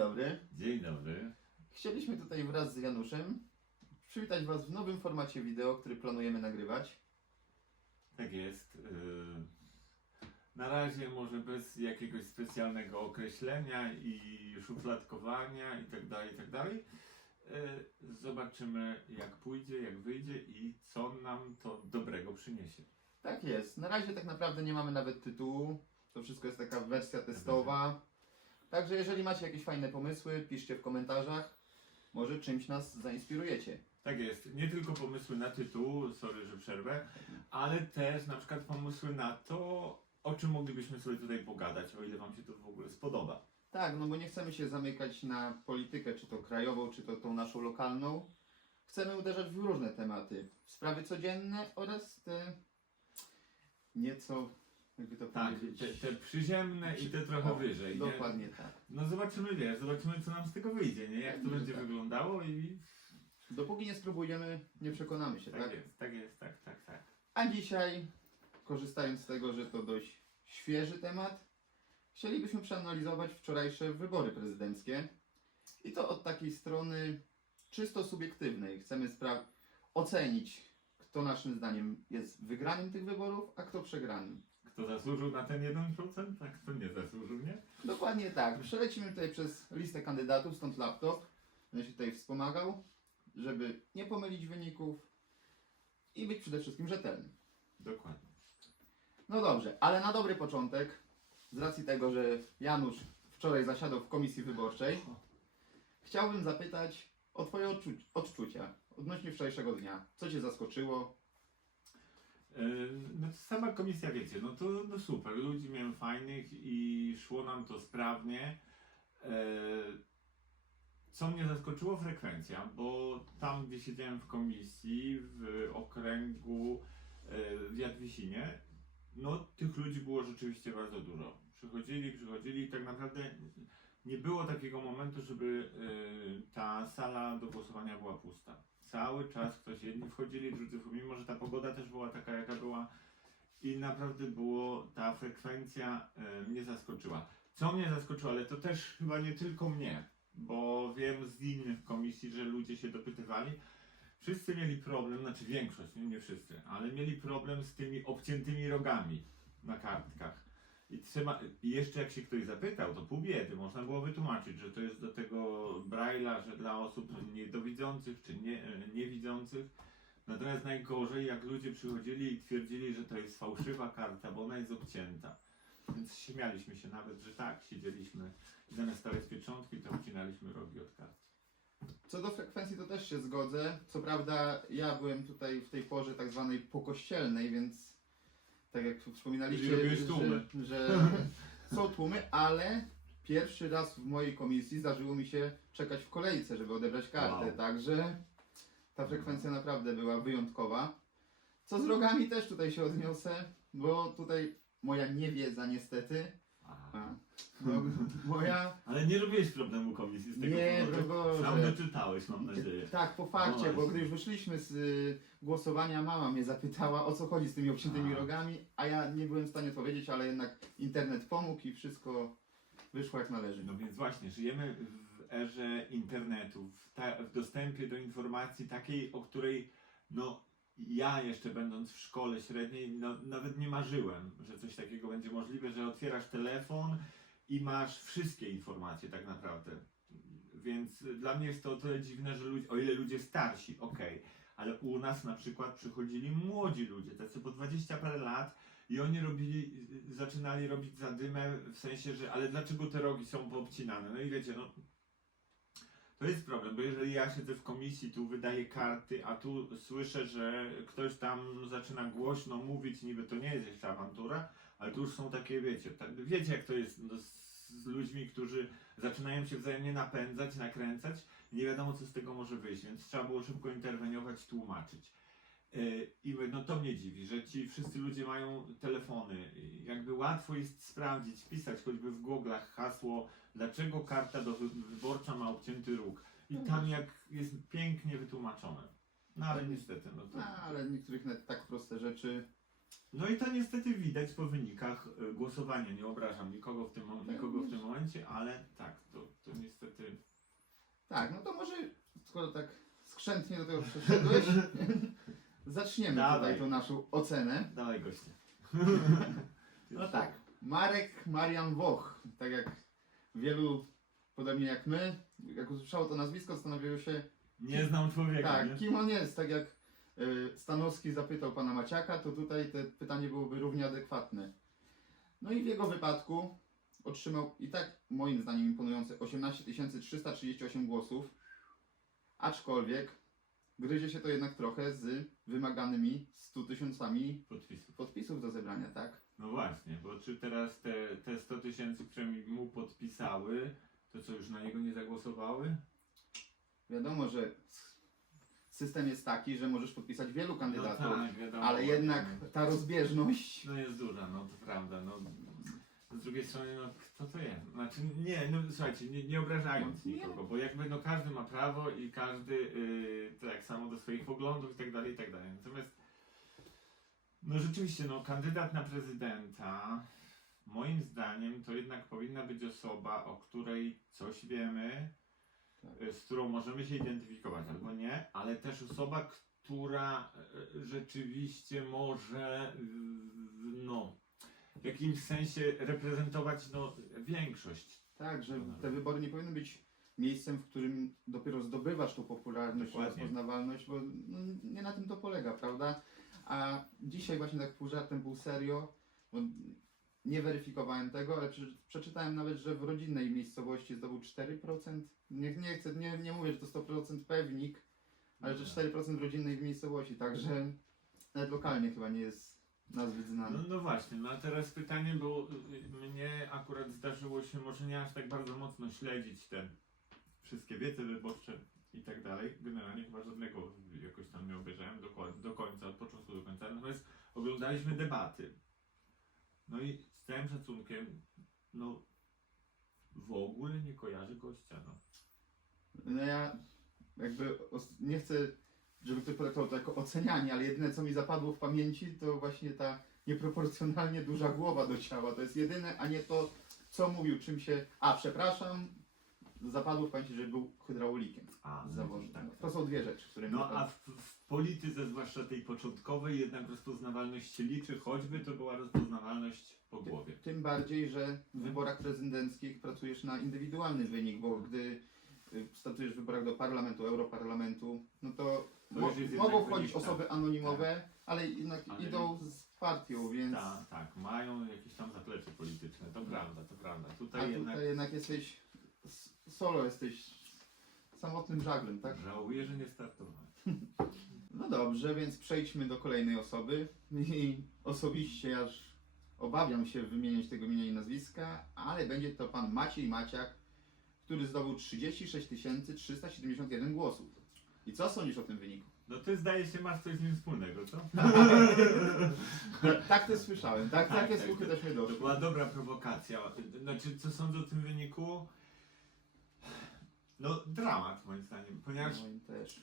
dobry. Dzień dobry. Chcieliśmy tutaj wraz z Januszem przywitać Was w nowym formacie wideo, który planujemy nagrywać. Tak jest. yy, Na razie może bez jakiegoś specjalnego określenia i szufladkowania i tak dalej, i tak dalej. Yy, Zobaczymy jak pójdzie, jak wyjdzie i co nam to dobrego przyniesie. Tak jest. Na razie tak naprawdę nie mamy nawet tytułu. To wszystko jest taka wersja testowa. Także jeżeli macie jakieś fajne pomysły, piszcie w komentarzach. Może czymś nas zainspirujecie. Tak jest. Nie tylko pomysły na tytuł, sorry, że przerwę, ale też na przykład pomysły na to, o czym moglibyśmy sobie tutaj pogadać, o ile Wam się to w ogóle spodoba. Tak, no bo nie chcemy się zamykać na politykę, czy to krajową, czy to tą naszą lokalną. Chcemy uderzać w różne tematy. Sprawy codzienne oraz te nieco, jakby to Tak, powiedzieć... te, te przyziemne i te trochę O, wyżej. Nie? Dokładnie tak. No zobaczymy, wiesz, zobaczymy co nam z tego wyjdzie, nie? Jak to Pewnie, że będzie tak. wyglądało i... Dopóki nie spróbujemy, nie przekonamy się, Tak, tak? jest, tak jest, tak, tak, tak. A dzisiaj, korzystając z tego, że to dość świeży temat, chcielibyśmy przeanalizować wczorajsze wybory prezydenckie. I to od takiej strony czysto subiektywnej. Chcemy spra- ocenić, kto naszym zdaniem jest wygranym tych wyborów, a kto przegranym. Kto zasłużył na ten 1%, a kto nie zasłużył, nie? Dokładnie tak. Przelecimy tutaj przez listę kandydatów, stąd laptop. Będę się tutaj wspomagał, żeby nie pomylić wyników i być przede wszystkim rzetelnym. Dokładnie. No dobrze, ale na dobry początek, z racji tego, że Janusz wczoraj zasiadał w komisji wyborczej, chciałbym zapytać o Twoje odczu- odczucia odnośnie wczorajszego dnia. Co Cię zaskoczyło? E, No sama komisja, wiecie, no to no super, ludzi miałem fajnych i szło nam to sprawnie. E, Co mnie zaskoczyło? Frekwencja, bo tam, gdzie siedziałem w komisji, w okręgu e, w Jadwisinie, no tych ludzi było rzeczywiście bardzo dużo. Przychodzili, przychodzili i tak naprawdę nie było takiego momentu, żeby ta sala do głosowania była pusta. Cały czas ktoś, jedni wchodzili, drudzy wchodzili, mimo że ta pogoda też była taka, jaka była. I naprawdę było, ta frekwencja e, mnie zaskoczyła. Co mnie zaskoczyło, ale to też chyba nie tylko mnie, bo wiem z innych komisji, że ludzie się dopytywali. Wszyscy mieli problem, znaczy większość, nie wszyscy, ale mieli problem z tymi obciętymi rogami na kartkach. I trzeba, i jeszcze jak się ktoś zapytał, to pół biedy, można było wytłumaczyć, że to jest do tego Braille'a, że dla osób niedowidzących czy nie, niewidzących. Natomiast najgorzej, jak ludzie przychodzili i twierdzili, że to jest fałszywa karta, bo ona jest obcięta. Więc śmialiśmy się nawet, że tak, siedzieliśmy i zamiast stawiać pieczątki, to obcinaliśmy rogi od kart. Co do frekwencji to też się zgodzę. Co prawda ja byłem tutaj w tej porze tak zwanej pokościelnej, więc tak jak wspominaliście, robiłeś tłumy. że, że są tłumy, ale pierwszy raz w mojej komisji zdarzyło mi się czekać w kolejce, żeby odebrać kartę, Wow. także ta frekwencja naprawdę była wyjątkowa. Co z rogami też tutaj się odniosę, bo tutaj moja niewiedza niestety, No, moja Ale nie robiłeś problemu komisji z tego Nie, powodu. Sam Boże. doczytałeś, mam nadzieję. Tak, po fakcie, No bo gdy już wyszliśmy z y, głosowania, mama mnie zapytała o co chodzi z tymi obciętymi A. rogami, a ja nie byłem w stanie odpowiedzieć, ale jednak internet pomógł i wszystko wyszło jak należy. No więc właśnie, żyjemy w erze internetu, w, ta, w dostępie do informacji takiej, o której no ja jeszcze będąc w szkole średniej no, nawet nie marzyłem, że coś takiego będzie możliwe, że otwierasz telefon i masz wszystkie informacje tak naprawdę. Więc dla mnie jest to o tyle dziwne, że ludzie, o ile ludzie starsi, okej, ale u nas na przykład przychodzili młodzi ludzie, tacy po 20 parę lat i oni robili, zaczynali robić zadymę w sensie, że ale dlaczego te rogi są poobcinane? No i wiecie, no to jest problem, bo jeżeli ja siedzę w komisji, tu wydaję karty, a tu słyszę, że ktoś tam zaczyna głośno mówić, niby to nie jest jeszcze awantura, ale tu już są takie, wiecie, tak, wiecie jak to jest no, z, ludźmi, którzy zaczynają się wzajemnie napędzać, nakręcać, nie wiadomo co z tego może wyjść, więc trzeba było szybko interweniować, tłumaczyć. Yy, I no to mnie dziwi, że ci wszyscy ludzie mają telefony. Jakby łatwo jest sprawdzić, pisać choćby w Google'ach hasło, dlaczego karta do wy- wyborcza ma obcięty róg. I tam jak jest pięknie wytłumaczone. No ale niestety, no to... No, ale niektórych nawet tak proste rzeczy. No i to niestety widać po wynikach y, głosowania. Nie obrażam nikogo w tym, mo- nikogo w tym momencie, ale tak, to, to niestety Tak, no to może, skoro tak skrzętnie do tego przeszedłeś, zaczniemy Dawaj. tutaj tą naszą ocenę. Dawaj goście. No tak, Marek Marian Woch, tak jak wielu, podobnie jak my, jak usłyszało to nazwisko, zastanawiają się, Nie znam człowieka, tak, nie? kim on jest, tak jak y, Stanowski zapytał pana Maciaka, to tutaj te pytanie byłoby równie adekwatne. No i w jego wypadku otrzymał i tak moim zdaniem imponujące 18 338 głosów, aczkolwiek gryzie się to jednak trochę z wymaganymi 100 tysiącami Podpisów. podpisów do zebrania, tak? No właśnie, bo czy teraz te, te 100 tysięcy, które mi mu podpisały, to co, już na niego nie zagłosowały? Wiadomo, że s- system jest taki, że możesz podpisać wielu kandydatów, No tak, wiadomo. ale jednak ta rozbieżność No jest duża, no to prawda. No, z drugiej strony, no kto to jest? Znaczy, nie, no słuchajcie, nie, nie obrażając Nie. nikogo, bo jakby no każdy ma prawo i każdy yy, tak samo do swoich poglądów i tak dalej, i tak dalej. Natomiast, no rzeczywiście, no kandydat na prezydenta, moim zdaniem, to jednak powinna być osoba, o której coś wiemy, Tak. y, z którą możemy się identyfikować albo nie, ale też osoba, która y, rzeczywiście może, no, w jakimś sensie reprezentować no, większość. Tak, że No. te wybory nie powinny być miejscem, w którym dopiero zdobywasz tą popularność, Dokładnie. rozpoznawalność, bo no, nie na tym to polega, prawda? A dzisiaj właśnie tak pół żartem, pół serio, bo nie weryfikowałem tego, ale prze, przeczytałem nawet, że w rodzinnej miejscowości zdobył 4%. Nie, nie chcę, nie, nie mówię, że to 100% pewnik, ale że 4% w rodzinnej miejscowości, także nawet lokalnie chyba nie jest nazbyt No, znany. no właśnie, no a teraz pytanie, bo y, mnie akurat zdarzyło się może nie aż tak bardzo mocno śledzić te wszystkie wiece wyborcze i tak dalej. Generalnie chyba żadnego jakoś tam nie obejrzałem do, do końca, od początku do końca. Natomiast oglądaliśmy debaty. No i z całym szacunkiem, no w ogóle nie kojarzy gościa, no. No ja jakby nie chcę, żeby ktoś potraktował to jako ocenianie, ale jedyne co mi zapadło w pamięci to właśnie ta nieproporcjonalnie duża głowa do ciała. To jest jedyne, a nie to co mówił, czym się... A, przepraszam, zapadło w pamięci, że był hydraulikiem A, z no, zawodu. tak, No, tak. To są dwie rzeczy, które mi No a zapadły. w, w polityce, zwłaszcza tej początkowej, jednak rozpoznawalność się liczy, choćby to była rozpoznawalność po głowie. Tym bardziej, że w wyborach prezydenckich pracujesz na indywidualny wynik, bo gdy y, startujesz w wyborach do parlamentu, europarlamentu, no to, To mo- już jest mogą jednak wchodzić wynik, osoby anonimowe, ale jednak Ale- idą z partią, więc... Tak, tak, mają jakieś tam zaplecze polityczne, to prawda, to prawda. A Tutaj tutaj jednak jednak, jesteś solo, jesteś samotnym żaglem, tak? żałuję, że nie startowałem. No dobrze, więc przejdźmy do kolejnej osoby. I osobiście aż obawiam się wymieniać tego imienia i nazwiska, ale będzie to pan Maciej Maciak, który zdobył 36 371 głosów. I co sądzisz o tym wyniku? No ty zdaje się masz coś z nim wspólnego, co? tak też słyszałem, tak, Tak, takie tak, słuchy tak. też mnie To była dobra prowokacja. Znaczy, co sądzę o tym wyniku? No, dramat moim zdaniem, ponieważ Moim też.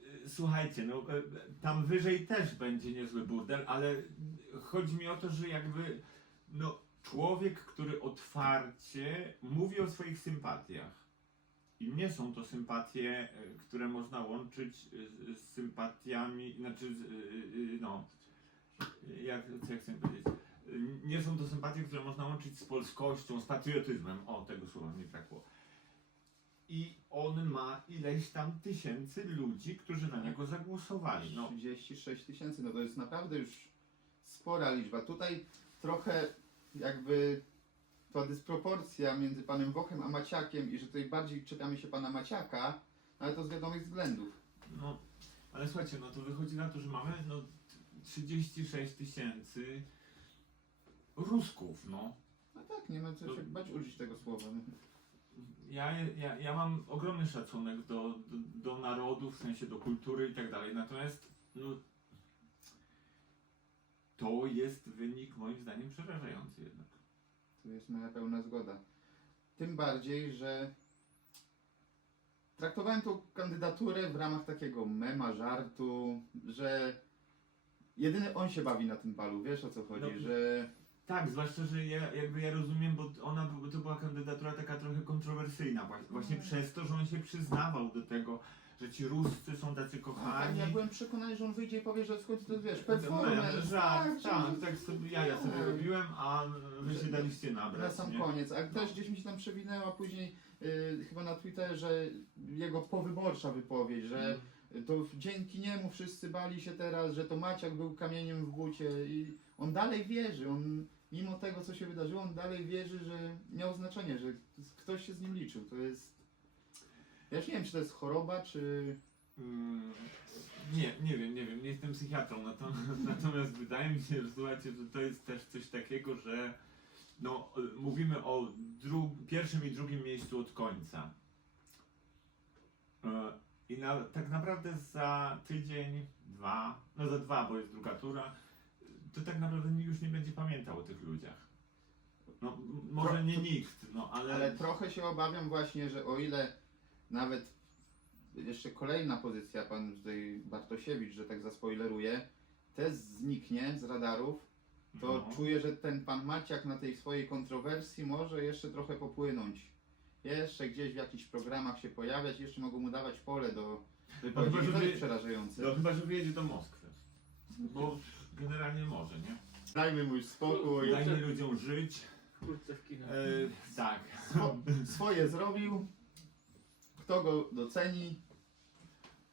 y, słuchajcie, no y, tam wyżej też będzie niezły burdel, ale chodzi mi o to, że jakby no, człowiek, który otwarcie mówi o swoich sympatiach i nie są to sympatie, y, które można łączyć y, z sympatiami, znaczy, z, y, y, no, y, jak, co ja chcę powiedzieć, Y, nie są to sympatie, które można łączyć z polskością, z patriotyzmem, o, tego słowa mi brakło. I on ma ileś tam tysięcy ludzi, którzy na niego zagłosowali. No, 36 tysięcy, no to jest naprawdę już spora liczba. Tutaj trochę jakby ta dysproporcja między panem Wochem a Maciakiem i że tutaj bardziej czepiamy się pana Maciaka, ale to z wiadomych względów. no, ale słuchajcie, no to wychodzi na to, że mamy no, 36 tysięcy Rusków, no. No tak, nie ma co się bać użyć tego słowa. Ja, ja, ja mam ogromny szacunek do, do, do narodu, w sensie do kultury i tak dalej, natomiast no, to jest wynik moim zdaniem przerażający jednak. Tu jest moja pełna zgoda. Tym bardziej, że traktowałem tą kandydaturę w ramach takiego mema, żartu, że jedyny on się bawi na tym balu, wiesz o co chodzi, No. że Tak, zwłaszcza, że ja, jakby ja rozumiem, bo ona bo to była kandydatura taka trochę kontrowersyjna, właśnie, właśnie Mhm. przez to, że on się przyznawał do tego, że ci Ruscy są tacy Tak, kochani. ja byłem przekonany, że on wyjdzie i powie, że w końcu to wiesz, No, performance. Żart, że- tak, tak sobie, ja, ja sobie Tak. robiłem, a wy się daliście Na nabrać, sam nie? koniec. A też gdzieś mi się tam przewinęła później, y, chyba na Twitterze, jego powyborcza wypowiedź, że to dzięki niemu wszyscy bali się teraz, że to Maciak był kamieniem w bucie i on dalej wierzy, on mimo tego co się wydarzyło, on dalej wierzy, że miał znaczenie, że ktoś się z nim liczył. To jest... Ja już nie wiem, czy to jest choroba, czy... Mm, Nie, nie wiem, nie wiem, nie jestem psychiatrą, natomiast, natomiast wydaje mi się, że słuchajcie, że to jest też coś takiego, że no, mówimy o dru- pierwszym i drugim miejscu od końca. E, I na, tak naprawdę za tydzień, dwa, no za dwa, bo jest druga tura, to tak naprawdę nikt już nie będzie pamiętał o tych ludziach. No, może nie nikt, no ale... Ale trochę się obawiam właśnie, że o ile nawet jeszcze kolejna pozycja, pan tutaj Bartosiewicz, że tak zaspoileruje, też zniknie z radarów, to no. czuję, że ten pan Maciak na tej swojej kontrowersji może jeszcze trochę popłynąć. Jeszcze gdzieś w jakichś programach się pojawiać, jeszcze mogą mu dawać pole do wypowiedzi. No chyba, I to żeby- jest przerażające. No chyba, że wyjedzie do Moskwy. Bo generalnie może, nie? Dajmy mu już spokój. Dajmy ludziom żyć. Wkrótce w kinach. E, tak. Swo- swoje zrobił. Kto go doceni?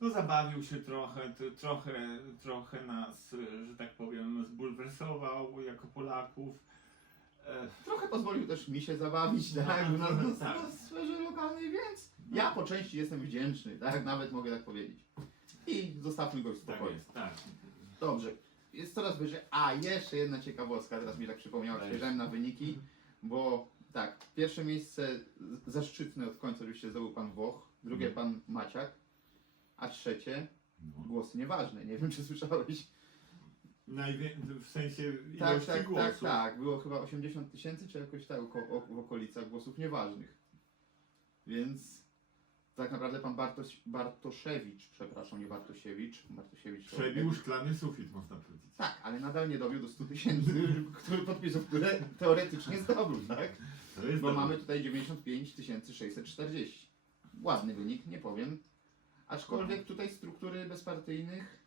No zabawił się trochę, trochę, trochę nas, że tak powiem, zbulwersował jako Polaków. E, Trochę pozwolił też mi się zabawić, No, tak? Na, no, na, tak. na sferze lokalnej, więc no, ja po części jestem wdzięczny, tak? Nawet mogę tak powiedzieć. I zostawmy go w Tak spokoju. jest, tak. Dobrze. Jest coraz wyżej. A, jeszcze jedna ciekawostka, teraz mi tak przypomniała, spojrzałem na wyniki, bo tak, pierwsze miejsce zaszczytne od końca oczywiście zdobył pan Włoch, drugie Mhm. pan Maciak, a trzecie No. głosy nieważne. Nie wiem, czy słyszałeś. Najwie- w sensie ilości Tak, tak, głosów. tak, tak. Było chyba 80 tysięcy, czy jakoś tak oko, o, w okolicach głosów nieważnych. Więc tak naprawdę pan Bartoś, Bartoszewicz, przepraszam, nie Bartosiewicz, Bartosiewicz to- Przebił szklany sufit, można powiedzieć. Tak, ale nadal nie dobił do 100 tysięcy który- podpisów, które teoretycznie zdobył, tak? To jest Bo dobre. mamy tutaj 95 640. Ładny wynik, nie powiem. Aczkolwiek tutaj struktury bezpartyjnych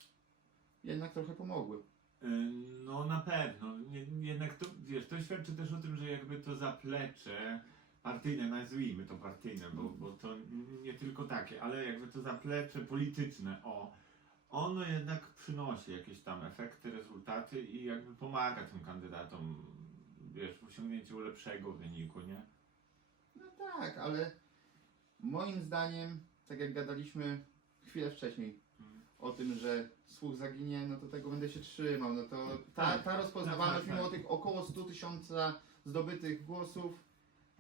jednak trochę pomogły. E, No na pewno. Nie, jednak to, wiesz, to świadczy też o tym, że jakby to zaplecze partyjne, nazwijmy to partyjne, bo, bo to nie tylko takie, ale jakby to zaplecze polityczne, o, ono jednak przynosi jakieś tam efekty, rezultaty i jakby pomaga tym kandydatom, wiesz, w osiągnięciu lepszego wyniku, nie? No tak, ale moim zdaniem, tak jak gadaliśmy chwilę wcześniej Mm. o tym, że słuch zaginie, no to tego będę się trzymał. No to ta, Tak, ta rozpoznawalność, tak, tak, mimo tak. tych około 100 tysiąca zdobytych głosów,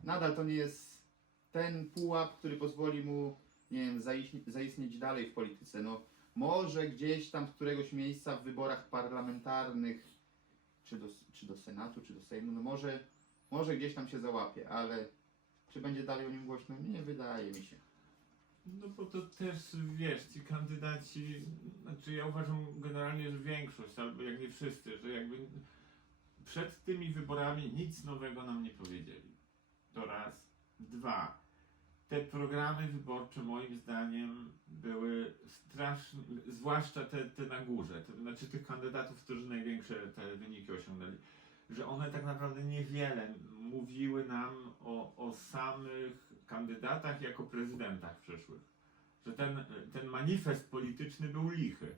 nadal to nie jest ten pułap, który pozwoli mu, nie wiem, zaistnieć, dalej w polityce. No może gdzieś tam z któregoś miejsca w wyborach parlamentarnych, czy do, czy do Senatu, czy do Sejmu, no może, może gdzieś tam się załapie, ale czy będzie dalej o nim głośno? Nie wydaje mi się. No bo to też, wiesz, ci kandydaci, znaczy ja uważam generalnie, że większość, albo jak nie wszyscy, że jakby przed tymi wyborami nic nowego nam nie powiedzieli. To raz. Dwa. Te programy wyborcze moim zdaniem były straszne, zwłaszcza te, te na górze, te, znaczy tych kandydatów, którzy największe te wyniki osiągnęli, że one tak naprawdę niewiele mówiły nam o, o samych kandydatach jako prezydentach przyszłych. Że ten, ten manifest polityczny był lichy.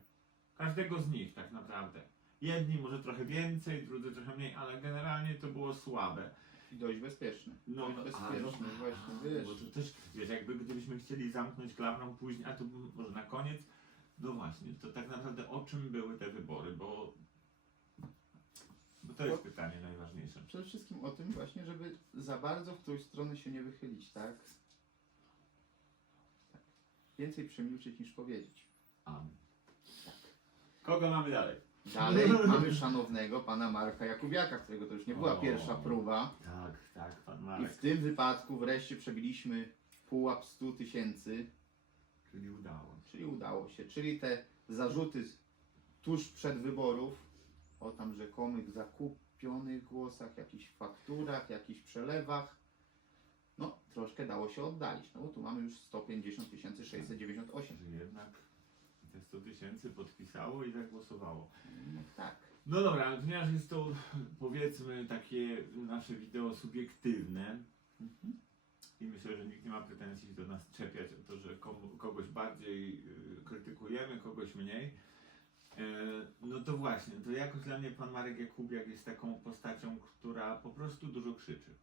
Każdego z nich tak naprawdę. Jedni może trochę więcej, drudzy trochę mniej, ale generalnie to było słabe. I dość bezpieczne. No, dość a, bezpieczne, no, właśnie, a, wiesz. Bo to też, wiesz, jakby gdybyśmy chcieli zamknąć klamrą później, a to może na koniec, no właśnie, to tak naprawdę o czym były te wybory, bo, bo to jest pytanie najważniejsze. Przede wszystkim o tym właśnie, żeby za bardzo w którąś stronę się nie wychylić, tak? tak. Więcej przemilczyć niż powiedzieć. Amen. Kogo mamy dalej? Dalej mamy szanownego pana Marka Jakubiaka, którego to już nie była O. pierwsza próba. Tak, tak, pan I Marek. w tym wypadku wreszcie przebiliśmy pułap 100 tysięcy, Czyli udało. czyli udało się. Czyli te zarzuty tuż przed wyborów o tam rzekomych zakup, zakupionych głosach, jakichś fakturach, jakichś przelewach. No, troszkę dało się oddalić. No bo tu mamy już 150 698. Że jednak te 100 tysięcy podpisało i zagłosowało. No, tak. No dobra, ponieważ jest to powiedzmy takie nasze wideo subiektywne Mhm. i myślę, że nikt nie ma pretensji do nas czepiać o to, że kogoś bardziej y, krytykujemy, kogoś mniej. E, no to właśnie, to jakoś dla mnie pan Marek Jakubiak jest taką postacią, która po prostu dużo krzyczy.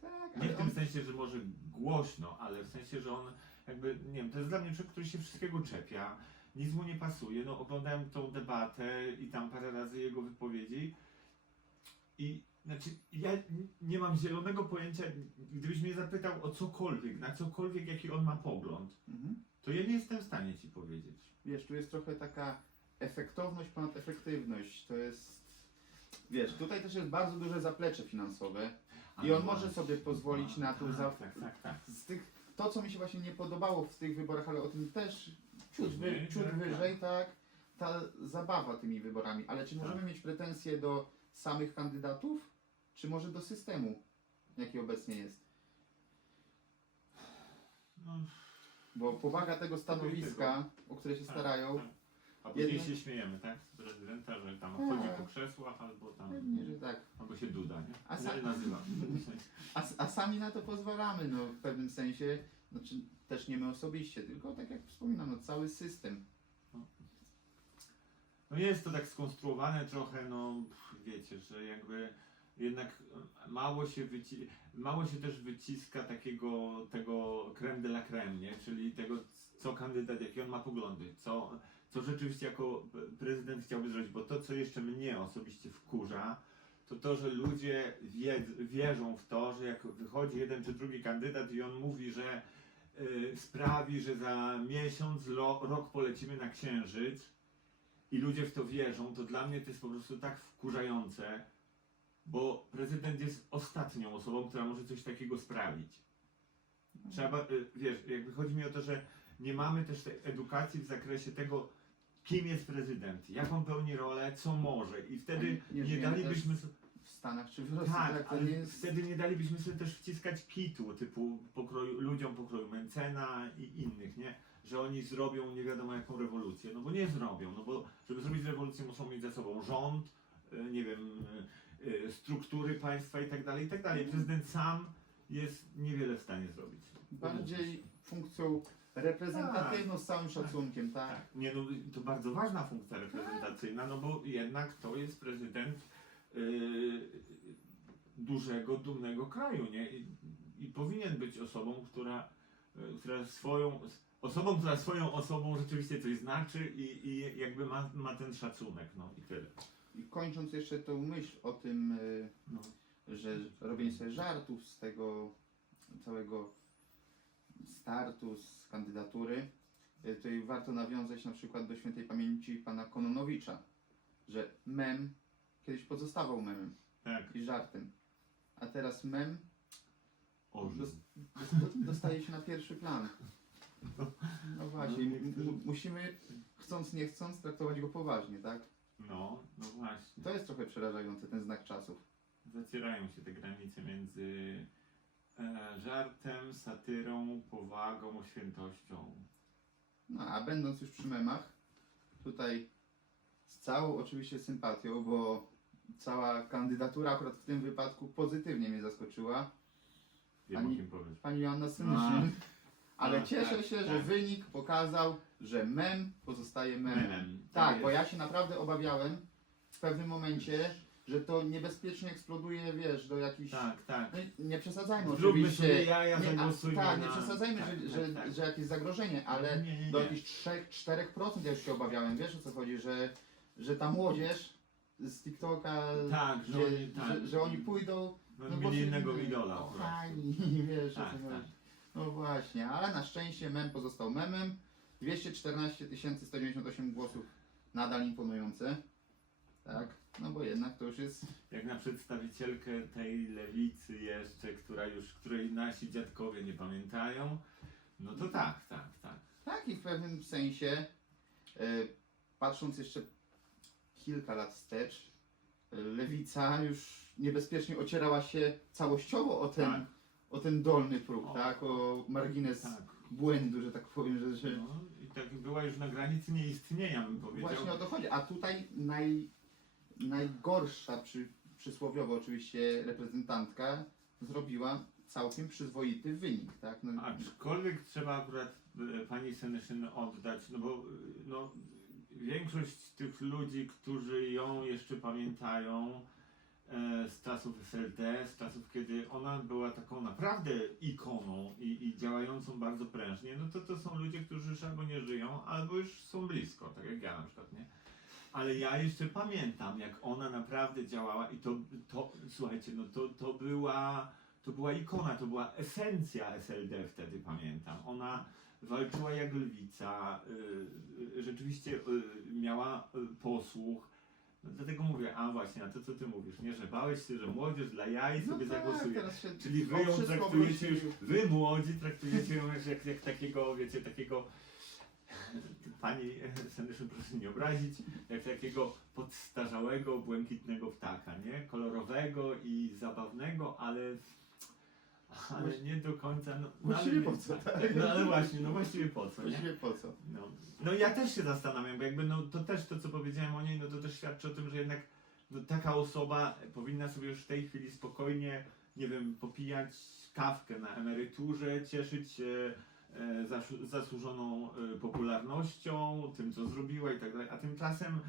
Tak, Nie w tym on, sensie, że może głośno, ale w sensie, że on jakby, nie wiem, to jest dla mnie człowiek, który się wszystkiego czepia, nic mu nie pasuje. No oglądałem tą debatę i tam parę razy jego wypowiedzi i znaczy ja nie mam zielonego pojęcia, gdybyś mnie zapytał o cokolwiek, na cokolwiek jaki on ma pogląd, mhm. to ja nie jestem w stanie ci powiedzieć. Wiesz, tu jest trochę taka efektowność ponad efektywność. To jest. Wiesz, tutaj też jest bardzo duże zaplecze finansowe. I on może sobie pozwolić na to tak, za- tak, tak, tak. Z tych, to, co mi się właśnie nie podobało w tych wyborach, ale o tym też ciut, wy, ciut tak, wyżej, tak, ta zabawa tymi wyborami. Ale czy możemy Tak. mieć pretensje do samych kandydatów, czy może do systemu, jaki obecnie jest? No, Bo powaga tego stanowiska, o które się Tak, starają. A później Jednak- się śmiejemy, tak? Z prezydenta, że tam Tak. chodzi po krzesłach albo tam. pewnie, że tak. Albo się duda, nie? A A sa- nazywa. A, a sami na to pozwalamy, no w pewnym sensie, znaczy też nie my osobiście, tylko tak jak wspominam, no cały system. No jest to tak skonstruowane trochę, no pff, wiecie, że jakby jednak mało się, wyci- mało się też wyciska takiego tego creme de la creme, nie? Czyli tego, co kandydat, jakie on ma poglądy, co, co rzeczywiście jako prezydent chciałby zrobić, bo to, co jeszcze mnie osobiście wkurza, to to, że ludzie wierzą w to, że jak wychodzi jeden czy drugi kandydat i on mówi, że y, sprawi, że za miesiąc, rok polecimy na Księżyc i ludzie w to wierzą, to dla mnie to jest po prostu tak wkurzające, bo prezydent jest ostatnią osobą, która może coś takiego sprawić. Trzeba, y, wiesz, jakby chodzi mi o to, że nie mamy też tej edukacji w zakresie tego, kim jest prezydent, jaką pełni rolę, co może i wtedy Nie nie, dalibyśmy też W Stanach czy w Rosji, tak, tak, ale nie jest... wtedy nie dalibyśmy sobie też wciskać kitu, typu pokroju, ludziom pokroju Mencena i innych, nie? Że oni zrobią nie wiadomo jaką rewolucję, no bo nie zrobią, no bo żeby zrobić rewolucję muszą mieć za sobą rząd, y, nie wiem, y, y, struktury państwa i tak dalej, i tak dalej. Prezydent sam jest niewiele w stanie zrobić. bardziej funkcją reprezentatywną z całym szacunkiem, tak? Tak. Nie, no to bardzo ważna funkcja reprezentacyjna, no bo jednak to jest prezydent yy, dużego, dumnego kraju, nie? I, I powinien być osobą, która, yy, która swoją, osobą, która swoją osobą rzeczywiście coś znaczy i, i jakby ma, ma ten szacunek, no i tyle. I kończąc jeszcze tą myśl o tym, y, No. że robienie sobie żartów z tego całego startu, z kandydatury, to i warto nawiązać na przykład do świętej pamięci pana Kononowicza, że mem kiedyś pozostawał memem Tak, i żartem, a teraz mem dos- dostaje się na pierwszy plan. No właśnie, m- m- musimy chcąc nie chcąc traktować go poważnie, tak? No, no właśnie. To jest trochę przerażające, ten znak czasów. Zacierają się te granice między e, żartem, satyrą, powagą, świętością. No a będąc już przy memach, tutaj z całą oczywiście sympatią, bo cała kandydatura akurat w tym wypadku pozytywnie mnie zaskoczyła. Wiem o kim powiesz. Pani Joanna Senyszyn. Ale A, cieszę tak, się, tak. że wynik pokazał, że mem pozostaje memem. Memem. Tak, To bo jest. ja się naprawdę obawiałem w pewnym momencie, że to niebezpiecznie eksploduje, wiesz, do jakichś... Tak, tak. No, i nie przesadzajmy Zróbmy oczywiście. sobie jaja, nie, zagłosujmy tak, na... nie przesadzajmy, tak, że, tak, że, tak. że jakieś zagrożenie, ale nie, nie, do nie. jakichś 3-4% ja już się obawiałem, wiesz o co chodzi, że, że ta młodzież z TikToka, Tak, że gdzie, oni, tak. że, że oni pójdą, No, no mieli innego idola po prostu. Wiesz Tak, o co tak. chodzi. No właśnie, ale na szczęście mem pozostał memem. 214 198 głosów nadal imponujące. Tak, no bo jednak to już jest Jak na przedstawicielkę tej lewicy jeszcze, która już, której nasi dziadkowie nie pamiętają, no to tak, tak, tak. Tak i w pewnym sensie, e, patrząc jeszcze kilka lat wstecz, lewica już niebezpiecznie ocierała się całościowo o ten, Tak. o ten dolny próg, O. tak? O margines Tak. błędu, że tak powiem, że, że No, I tak była już na granicy nieistnienia, bym powiedział. właśnie o to chodzi. A tutaj naj, najgorsza, przy, przysłowiowo oczywiście, reprezentantka zrobiła całkiem przyzwoity wynik, tak? No, Aczkolwiek trzeba akurat e, pani Senyszyn oddać, no bo e, no, większość tych ludzi, którzy ją jeszcze pamiętają e, z czasów SLD, z czasów kiedy ona była taką naprawdę ikoną i, i działającą bardzo prężnie, no to to są ludzie, którzy już albo nie żyją, albo już są blisko, tak jak ja na przykład, nie? Ale ja jeszcze pamiętam, jak ona naprawdę działała i to, to słuchajcie, no to, to była to była ikona, to była esencja SLD wtedy, pamiętam. Ona walczyła jak lwica, y, y, rzeczywiście y, miała y, posłuch. No, dlatego mówię, a właśnie, a to co ty mówisz, nie, że bałeś się, że młodzież dla jaj no sobie tak, zagłosuje. się Czyli wy ją traktujecie już, wy młodzi traktujecie ją jak, jak, jak takiego, wiecie, takiego, pani Senyszyn proszę nie obrazić, jak takiego podstarzałego, błękitnego ptaka, nie? Kolorowego i zabawnego, ale ale nie do końca, no, no ale, Właściwie po co, tak? no ale właśnie, no właściwie po co, nie? Właściwie po co? No, no ja też się zastanawiam, bo jakby no to też to co powiedziałem o niej, no to też świadczy o tym, że jednak no, taka osoba powinna sobie już w tej chwili spokojnie, nie wiem, popijać kawkę na emeryturze, cieszyć się zasłużoną e, popularnością, tym co zrobiła i tak dalej, a tymczasem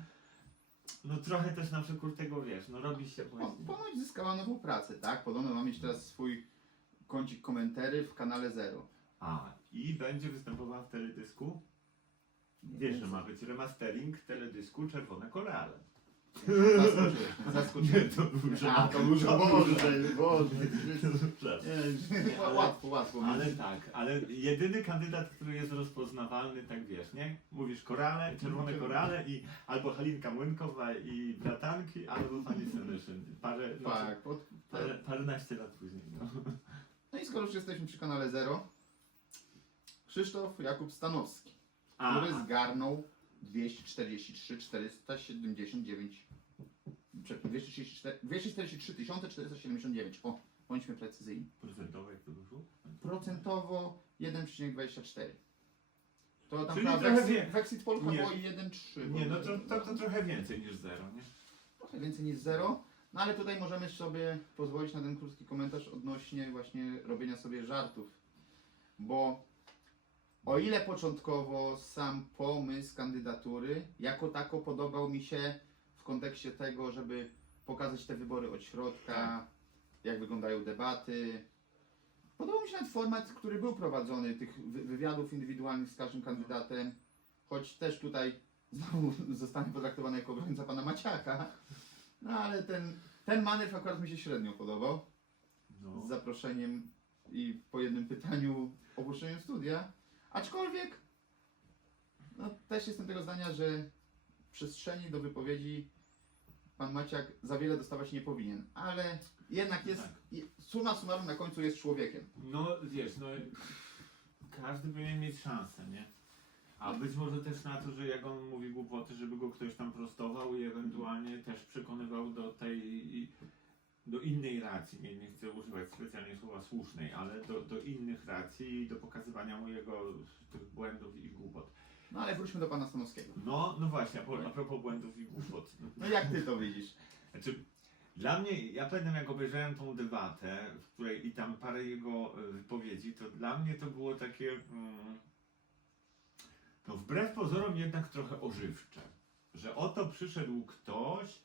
no trochę też na przykład tego wiesz, no robi się właśnie. ponoć zyskała nową pracę, tak? Podobno ma mieć teraz swój kącik komentarzy w kanale Zero. A, i będzie występowała w teledysku. Wiesz, że ma być remastering teledysku Czerwone Korale. Zaskoczyłeś mnie, zaskoczyłeś. to był A, to już Boże, Boże. Nie, Łatwo, łatwo. Ale tak, ale jedyny kandydat, który jest rozpoznawalny, tak wiesz, nie? Mówisz korale, czerwone korale i albo Halinka Młynkowa i bratanki, albo pani Senyszyn. Parę, no, Tak, pod, parę, paręnaście lat później. No. No i skoro już jesteśmy przy kanale Zero, Krzysztof Jakub Stanowski, A, który zgarnął 243 479 przepraszam, 234 243 479. O, bądźmy precyzyjni. procentowo jak to wyszło? Procentowo 1,24. To tam Czyli chyba w trochę Exit, wie- w Exit Polka Nie. było i 1,3. Nie, no to, to, to trochę więcej niż zero, nie? Trochę więcej niż zero. No ale tutaj możemy sobie pozwolić na ten krótki komentarz odnośnie właśnie robienia sobie żartów. Bo o ile początkowo sam pomysł kandydatury jako tako podobał mi się w kontekście tego, żeby pokazać te wybory od środka, jak wyglądają debaty. Podobał mi się nawet format, który był prowadzony, tych wy- wywiadów indywidualnych z każdym kandydatem, choć też tutaj znowu zostanie potraktowany jako obrońca pana Maciaka. No ale ten, ten manewr akurat mi się średnio podobał. No. Z zaproszeniem i po jednym pytaniu opuszczeniem studia. Aczkolwiek no, też jestem tego zdania, że przestrzeni do wypowiedzi pan Maciak za wiele dostawać nie powinien. Ale jednak jest, Tak. suma summarum na końcu jest człowiekiem. No wiesz, no każdy powinien mieć szansę, nie? A być może też na to, że jak on mówi głupoty, żeby go ktoś tam prostował i ewentualnie też przekonywał do tej, do innej racji, nie, nie chcę używać specjalnie słowa słusznej, ale do, do innych racji i do pokazywania mu jego tych błędów i głupot. No ale wróćmy do pana Stanowskiego. No, no właśnie, a propos błędów i głupot. No jak ty to widzisz? Znaczy, dla mnie, ja pamiętam jak obejrzałem tą debatę, w której i tam parę jego e, wypowiedzi, to dla mnie to było takie, mm, no wbrew pozorom jednak trochę ożywcze. Że oto przyszedł ktoś,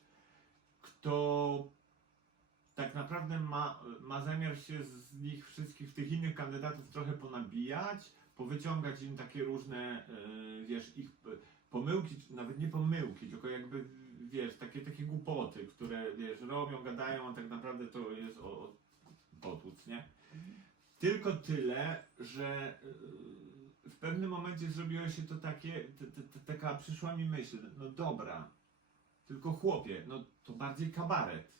kto tak naprawdę ma, ma zamiar się z nich wszystkich, tych innych kandydatów trochę ponabijać, powyciągać im takie różne, e, wiesz, ich e, pomyłki, nawet nie pomyłki, tylko jakby, wiesz, takie, takie głupoty, które, wiesz, robią, gadają, a tak naprawdę to jest o, o potłuc, nie? Tylko tyle, że yy, w pewnym momencie zrobiło się to takie, t, t, t, taka przyszła mi myśl, no dobra, tylko chłopie, no to bardziej kabaret,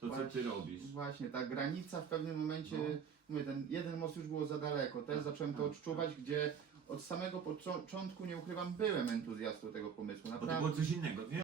to co ty robisz. Właśnie, ta granica w pewnym momencie, No. mówię, ten jeden most już było za daleko. Też Tak, zacząłem to tak, odczuwać, gdzie od samego początku, nie ukrywam, byłem entuzjastą tego pomysłu. Bo to Naprawdę. było coś innego, nie?